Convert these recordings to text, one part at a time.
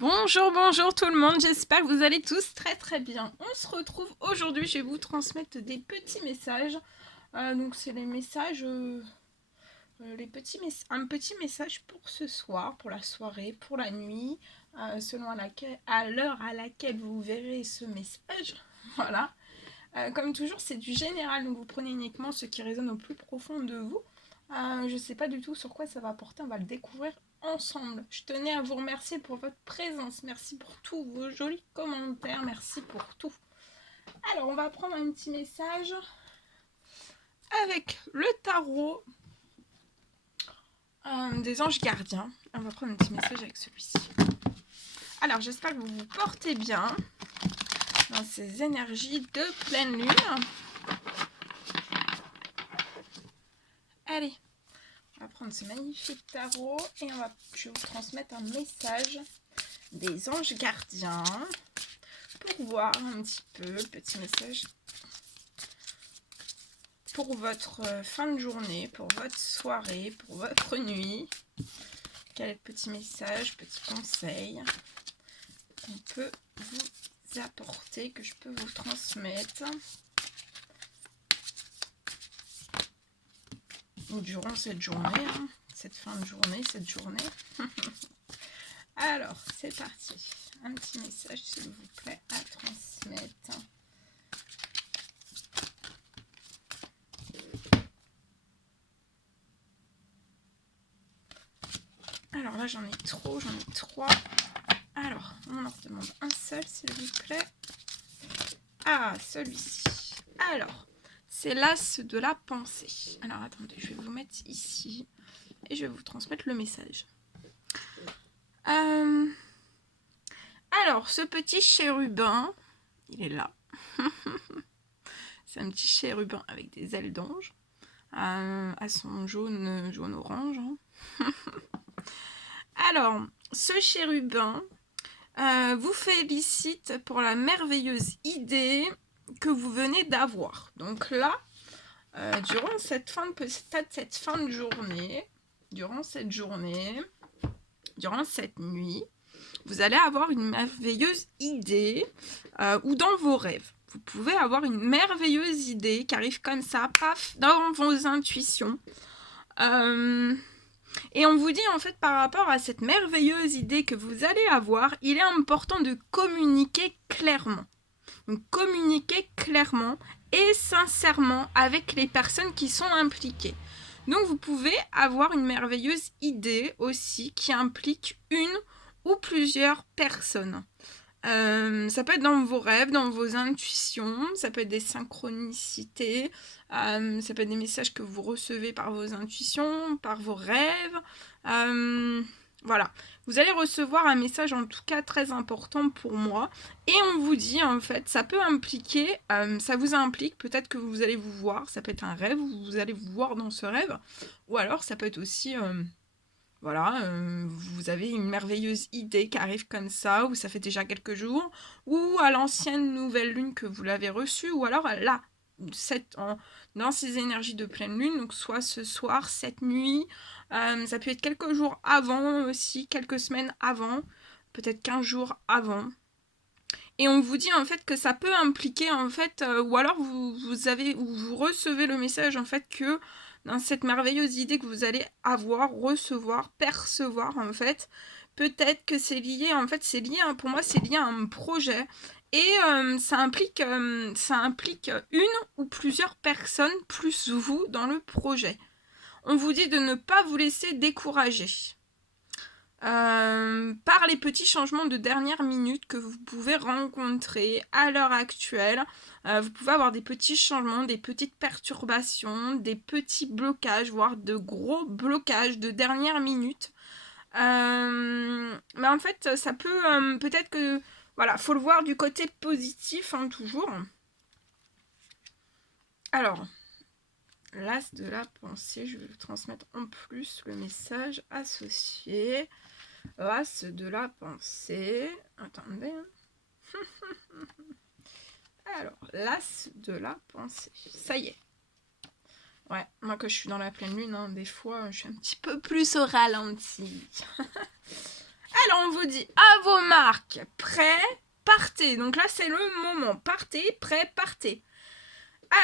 Bonjour, bonjour tout le monde, j'espère que vous allez tous très bien. On se retrouve aujourd'hui, je vais vous transmettre des petits messages. Donc c'est les messages, un petit message pour ce soir, pour la soirée, pour la nuit, selon à l'heure à laquelle vous verrez ce message. Voilà. Comme toujours, c'est du général, donc vous prenez uniquement ce qui résonne au plus profond de vous. Je ne sais pas du tout sur quoi ça va porter, on va le découvrir ensemble. Je tenais à vous remercier pour votre présence, merci pour tous vos jolis commentaires, merci pour tout. Alors, on va prendre un petit message avec le tarot des anges gardiens. On va prendre un petit message avec celui-ci. Alors, j'espère que vous vous portez bien dans ces énergies de pleine lune. Allez, on va prendre ce magnifique tarot et je vais vous transmettre un message des anges gardiens pour voir un petit peu le petit message pour votre fin de journée, pour votre soirée, pour votre nuit. Quel est le petit message, petit conseil qu'on peut vous apporter, que je peux vous transmettre durant cette journée, cette fin de journée, cette journée. Alors, c'est parti. Un petit message, s'il vous plaît, à transmettre. Alors là, j'en ai trois. Alors, on en redemande un seul, s'il vous plaît. Ah, celui-ci. Alors, c'est l'as de la pensée. Alors, attendez, je vais vous mettre ici et je vais vous transmettre le message. Alors, ce petit chérubin, il est là. C'est un petit chérubin avec des ailes d'ange, à son jaune-orange. Alors, ce chérubin vous félicite pour la merveilleuse idée que vous venez d'avoir. Donc là, durant cette fin de journée, durant cette nuit, vous allez avoir une merveilleuse idée ou dans vos rêves. Vous pouvez avoir une merveilleuse idée qui arrive comme ça, paf, dans vos intuitions. Et on vous dit en fait par rapport à cette merveilleuse idée que vous allez avoir, il est important de communiquer clairement. Donc communiquer clairement et sincèrement avec les personnes qui sont impliquées. Donc vous pouvez avoir une merveilleuse idée aussi qui implique une ou plusieurs personnes. Ça peut être dans vos rêves, dans vos intuitions, ça peut être des synchronicités, ça peut être des messages que vous recevez par vos intuitions, par vos rêves. Voilà, vous allez recevoir un message en tout cas très important pour moi. Et on vous dit en fait, ça peut impliquer, ça vous implique, peut-être que vous allez vous voir, ça peut être un rêve, vous allez vous voir dans ce rêve. Ou alors ça peut être aussi... Voilà, vous avez une merveilleuse idée qui arrive comme ça, ou ça fait déjà quelques jours, ou à l'ancienne nouvelle lune que vous l'avez reçue, ou alors là, dans ces énergies de pleine lune, donc soit ce soir, cette nuit, ça peut être quelques jours avant aussi, quelques semaines avant, peut-être 15 jours avant. Et on vous dit en fait que ça peut impliquer en fait, ou alors vous recevez le message en fait que dans cette merveilleuse idée que vous allez avoir, recevoir, percevoir en fait, peut-être que c'est lié, en fait c'est lié, pour moi c'est lié à un projet. Et ça implique une ou plusieurs personnes plus vous dans le projet. On vous dit de ne pas vous laisser décourager. Par les petits changements de dernière minute que vous pouvez rencontrer à l'heure actuelle. Vous pouvez avoir des petits changements, des petites perturbations, des petits blocages, voire de gros blocages de dernière minute. Mais en fait, ça peut... peut-être que... Voilà, faut le voir du côté positif, toujours. Alors, l'as de la pensée, je vais vous transmettre en plus le message associé. L'as de la pensée. Attendez. Alors, l'as de la pensée. Ça y est. Ouais, moi que je suis dans la pleine lune, des fois, je suis un petit peu plus au ralenti. Alors, on vous dit, à À vos marques, prêts, partez. Donc là, c'est le moment. Partez, prêts, partez.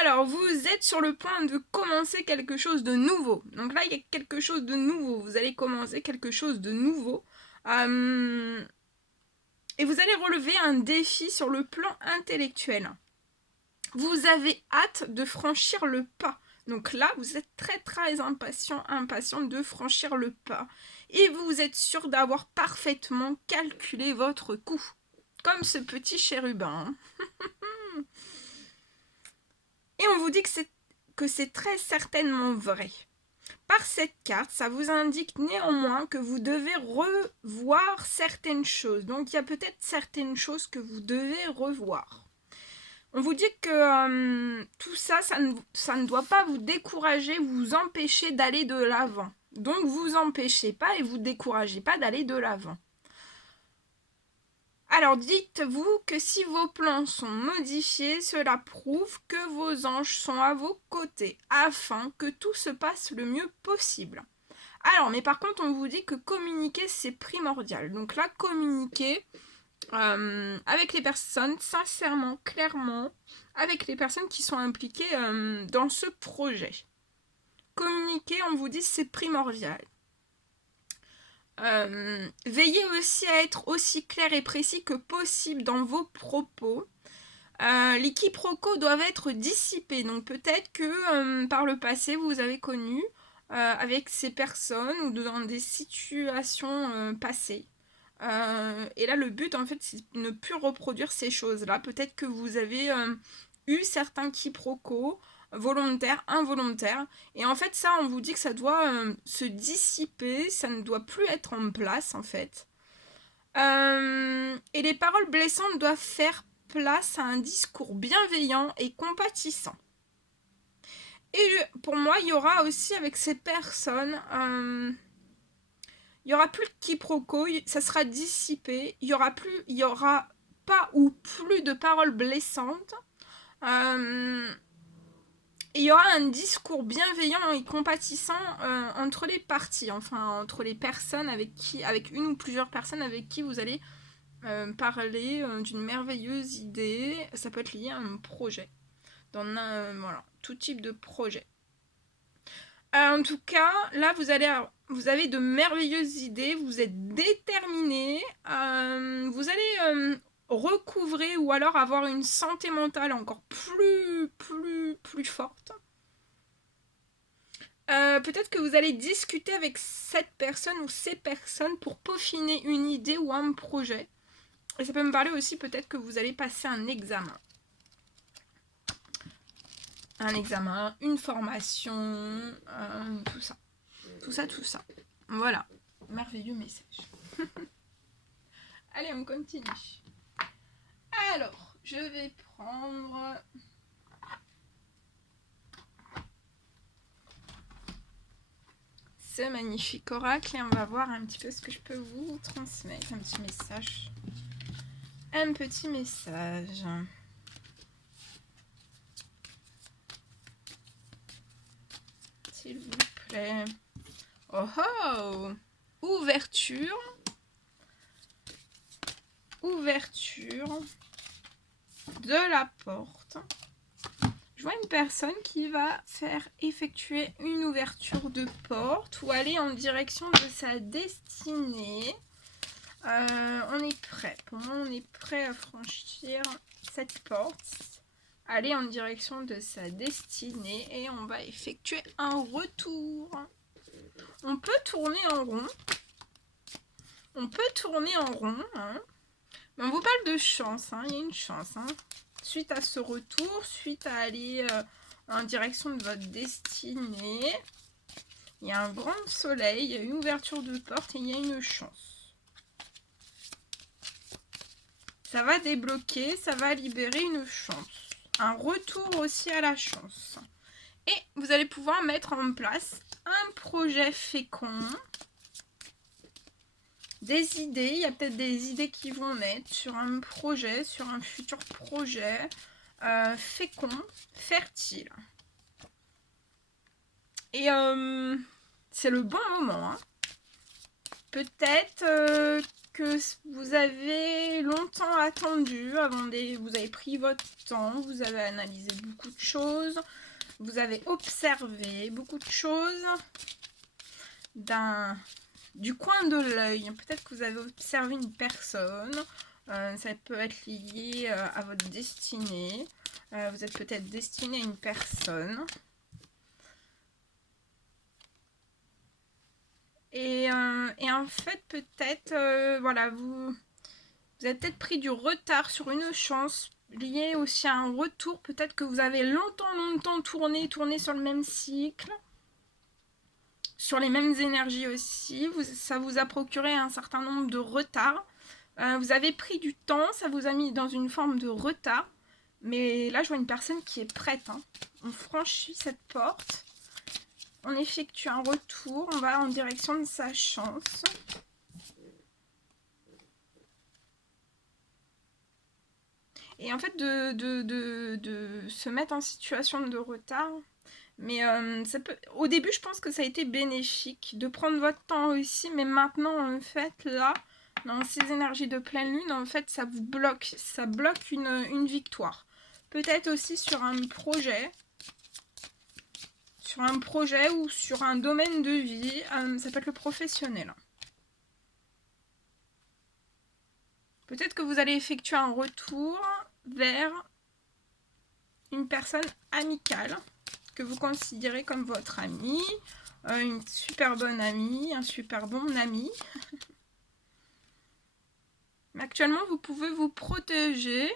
Alors, vous êtes sur le point de commencer quelque chose de nouveau. Donc là, il y a quelque chose de nouveau. Vous allez commencer quelque chose de nouveau. Et vous allez relever un défi sur le plan intellectuel. Vous avez hâte de franchir le pas. Donc là, vous êtes très impatient de franchir le pas. Et vous êtes sûr d'avoir parfaitement calculé votre coût. Comme ce petit chérubin. Et on vous dit que c'est très certainement vrai. Par cette carte, ça vous indique néanmoins que vous devez revoir certaines choses. Donc il y a peut-être certaines choses que vous devez revoir. On vous dit que tout ça, ça ne doit pas vous décourager, vous empêcher d'aller de l'avant. Donc vous empêchez pas et vous découragez pas d'aller de l'avant. Alors dites-vous que si vos plans sont modifiés, cela prouve que vos anges sont à vos côtés afin que tout se passe le mieux possible. Alors, mais par contre, on vous dit que communiquer, c'est primordial. Donc là, communiquer avec les personnes, sincèrement, clairement, avec les personnes qui sont impliquées dans ce projet. Communiquer, on vous dit, c'est primordial. Veillez aussi à être aussi clair et précis que possible dans vos propos. Les quiproquos doivent être dissipés. Donc peut-être que par le passé, vous avez connu avec ces personnes ou dans des situations passées. Et là, le but, en fait, c'est de ne plus reproduire ces choses-là. Peut-être que vous avez eu certains quiproquos, volontaires, involontaires. Et en fait, ça, on vous dit que ça doit se dissiper, ça ne doit plus être en place, en fait. Et les paroles blessantes doivent faire place à un discours bienveillant et compatissant. Et pour moi, il y aura aussi avec ces personnes... il n'y aura plus de quiproquos, ça sera dissipé, il y aura pas ou plus de paroles blessantes. Et il y aura un discours bienveillant et compatissant entre les parties, enfin entre les personnes avec une ou plusieurs personnes avec qui vous allez parler d'une merveilleuse idée. Ça peut être lié à un projet, voilà, tout type de projet. En tout cas, là, vous avez de merveilleuses idées, vous êtes déterminé, vous allez recouvrer ou alors avoir une santé mentale encore plus forte. Peut-être que vous allez discuter avec cette personne ou ces personnes pour peaufiner une idée ou un projet. Et ça peut me parler aussi peut-être que vous allez passer un examen. Un examen, une formation, tout ça. Tout ça. Voilà. Merveilleux message. Allez, on continue. Alors, je vais prendre... ce magnifique oracle et on va voir un petit peu ce que je peux vous transmettre. Un petit message. Un petit message. S'il vous plaît. Oh oh! Ouverture. Ouverture de la porte. Je vois une personne qui va effectuer une ouverture de porte ou aller en direction de sa destinée. On est prêt. Pour moi, on est prêt à franchir cette porte. Aller en direction de sa destinée et on va effectuer un retour. On peut tourner en rond. On peut tourner en rond. Hein. Mais on vous parle de chance. Hein. Il y a une chance. Hein. Suite à ce retour, suite à aller en direction de votre destinée, il y a un grand soleil, il y a une ouverture de porte et il y a une chance. Ça va débloquer, ça va libérer une chance. Un retour aussi à la chance. Et vous allez pouvoir mettre en place un projet fécond. Des idées, il y a peut-être des idées qui vont naître sur un projet, sur un futur projet fécond, fertile. Et c'est le bon moment. Hein. Peut-être que vous avez vous avez pris votre temps, vous avez analysé beaucoup de choses, vous avez observé beaucoup de choses du coin de l'œil. Peut-être que vous avez observé une personne, ça peut être lié à votre destinée. Vous êtes peut-être destiné à une personne. Et en fait, peut-être, voilà, vous avez peut-être pris du retard sur une chance, liée aussi à un retour. Peut-être que vous avez longtemps tourné sur le même cycle, sur les mêmes énergies aussi. Ça vous a procuré un certain nombre de retards. Vous avez pris du temps, ça vous a mis dans une forme de retard. Mais là, je vois une personne qui est prête. Hein. On franchit cette porte. On effectue un retour. On va en direction de sa chance. Et en fait, de se mettre en situation de retard. Mais ça peut... au début, je pense que ça a été bénéfique de prendre votre temps aussi. Mais maintenant, en fait, là, dans ces énergies de pleine lune, en fait, ça vous bloque. Ça bloque une victoire. Peut-être aussi sur un projet. Sur un projet ou sur un domaine de vie. Ça peut être le professionnel. Peut-être que vous allez effectuer un retour vers une personne amicale que vous considérez comme votre ami, une super bonne amie, un super bon ami. Mais actuellement, vous pouvez vous protéger.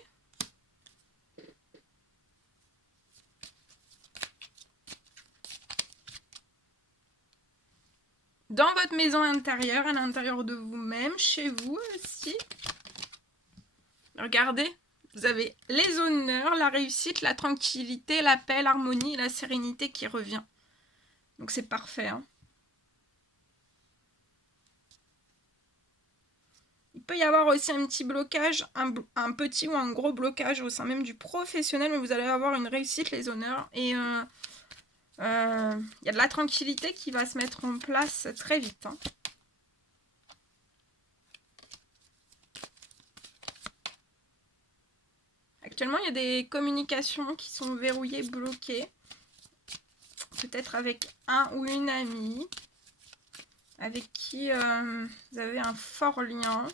Dans votre maison intérieure, à l'intérieur de vous-même, chez vous aussi. Regardez, vous avez les honneurs, la réussite, la tranquillité, la paix, l'harmonie et la sérénité qui revient. Donc c'est parfait. Hein. Il peut y avoir aussi un petit blocage, un petit ou un gros blocage au sein même du professionnel, mais vous allez avoir une réussite, les honneurs. Et il y a de la tranquillité qui va se mettre en place très vite. Hein. Actuellement, il y a des communications qui sont verrouillées, bloquées. Peut-être avec un ou une amie avec qui vous avez un fort lien.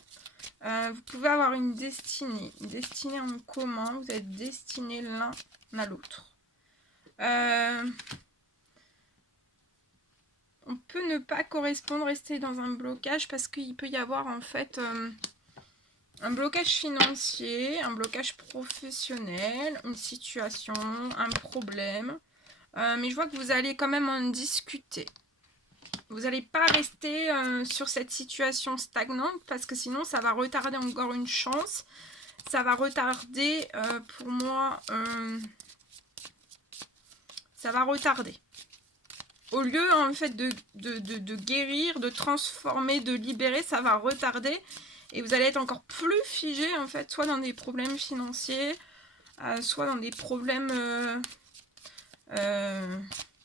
Vous pouvez avoir une destinée en commun. Vous êtes destinés l'un à l'autre. On peut ne pas correspondre, rester dans un blocage parce qu'il peut y avoir en fait un blocage financier, un blocage professionnel, une situation, un problème. Mais je vois que vous allez quand même en discuter. Vous n'allez pas rester sur cette situation stagnante parce que sinon ça va retarder encore une chance. Ça va retarder pour moi... ça va retarder. Au lieu en fait de guérir, de transformer, de libérer, ça va retarder. Et vous allez être encore plus figé en fait, soit dans des problèmes financiers, soit dans des problèmes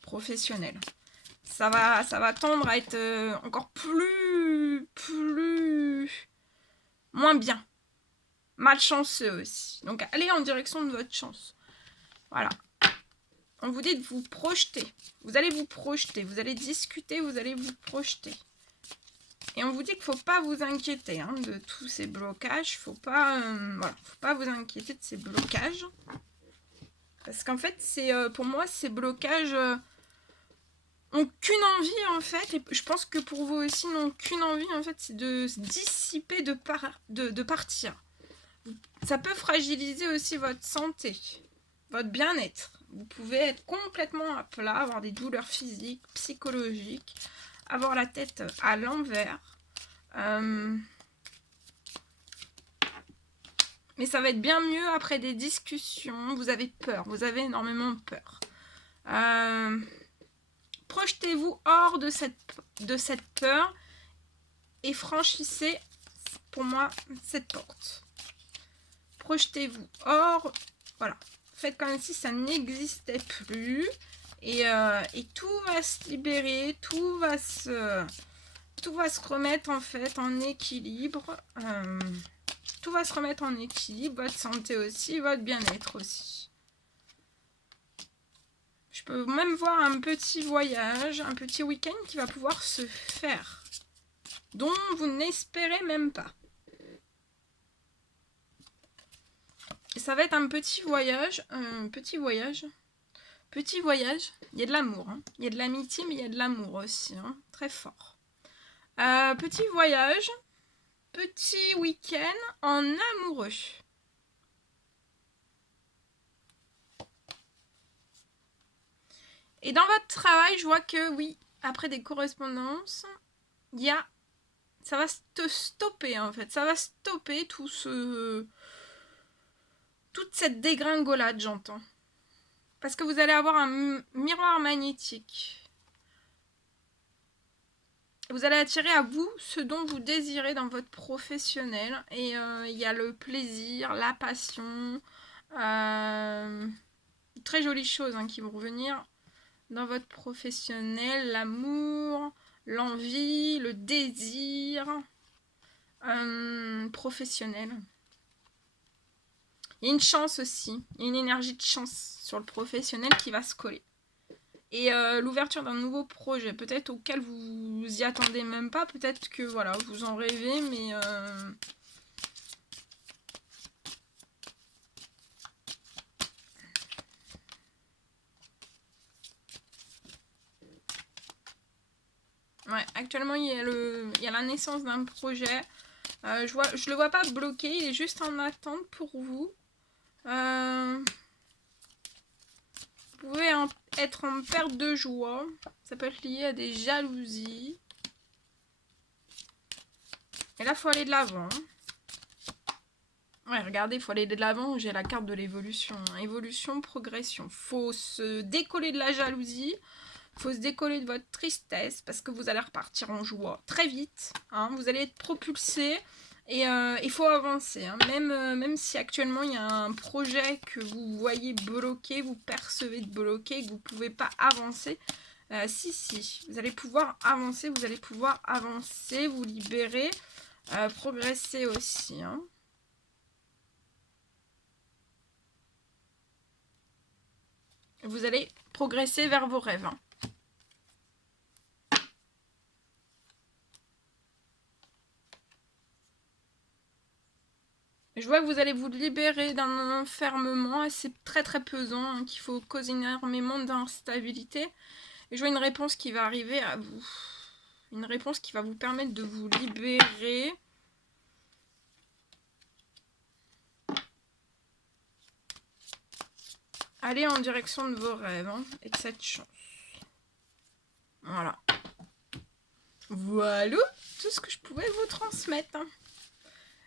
professionnels. Ça va tendre à être encore moins bien. Malchanceux aussi. Donc allez en direction de votre chance. Voilà. On vous dit de vous projeter. Vous allez vous projeter. Vous allez discuter, vous allez vous projeter. Et on vous dit qu'il ne faut pas vous inquiéter hein, de tous ces blocages. Faut pas vous inquiéter de ces blocages. Parce qu'en fait, pour moi, ces blocages n'ont qu'une envie, en fait. Et je pense que pour vous aussi, n'ont qu'une envie, en fait, c'est de se dissiper, de partir. Ça peut fragiliser aussi votre santé, votre bien-être. Vous pouvez être complètement à plat, avoir des douleurs physiques, psychologiques, avoir la tête à l'envers. Mais ça va être bien mieux après des discussions. Vous avez peur, vous avez énormément de peur. Projetez-vous hors de cette peur et franchissez, pour moi, cette porte. Projetez-vous hors, voilà. Faites comme si ça n'existait plus et tout va se libérer, tout va se remettre en fait en équilibre. Tout va se remettre en équilibre, votre santé aussi, votre bien-être aussi. Je peux même voir un petit voyage, un petit week-end qui va pouvoir se faire, dont vous n'espérez même pas. Et ça va être un petit voyage, Petit voyage, il y a de l'amour, hein. Il y a de l'amitié, mais il y a de l'amour aussi, hein. Très fort. Petit voyage, petit week-end en amoureux. Et dans votre travail, je vois que oui, après des correspondances, ça va te stopper en fait. Ça va stopper toute cette dégringolade, j'entends. Parce que vous allez avoir un miroir magnétique. Vous allez attirer à vous ce dont vous désirez dans votre professionnel. Et il y a le plaisir, la passion, très jolies choses qui vont revenir dans votre professionnel. L'amour, l'envie, le désir professionnel. Il y a une chance aussi, il y a une énergie de chance sur le professionnel qui va se coller. Et l'ouverture d'un nouveau projet, peut-être auquel vous y attendez même pas, peut-être que voilà, vous en rêvez, mais ouais, actuellement il y a la naissance d'un projet. Je le vois pas bloqué, il est juste en attente pour vous. Vous pouvez être en perte de joie. Ça peut être lié à des jalousies. Et là, il faut aller de l'avant. Ouais, regardez, il faut aller de l'avant. J'ai la carte de l'évolution. Évolution, progression. Faut se décoller de la jalousie. Faut se décoller de votre tristesse parce que vous allez repartir en joie très vite. Vous allez être propulsé. Et il faut avancer. Même si actuellement il y a un projet que vous voyez bloqué, vous percevez de bloqué, que vous ne pouvez pas avancer. Si, vous allez pouvoir avancer, vous libérer, progresser aussi. Vous allez progresser vers vos rêves. Je vois que vous allez vous libérer d'un enfermement assez très très pesant qui faut causer énormément d'instabilité. Et je vois une réponse qui va arriver à vous. Une réponse qui va vous permettre de vous libérer. Allez en direction de vos rêves et de cette chance. Voilà. Voilà tout ce que je pouvais vous transmettre.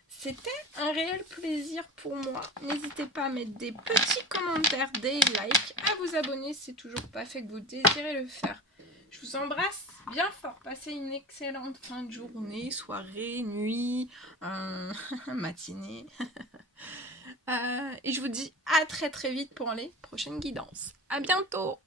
C'était un réel plaisir pour moi. N'hésitez pas à mettre des petits commentaires, des likes, à vous abonner si c'est toujours pas fait que vous désirez le faire. Je vous embrasse bien fort. Passez une excellente fin de journée, soirée, nuit, matinée. Et je vous dis à très très vite pour les prochaines guidances. À bientôt!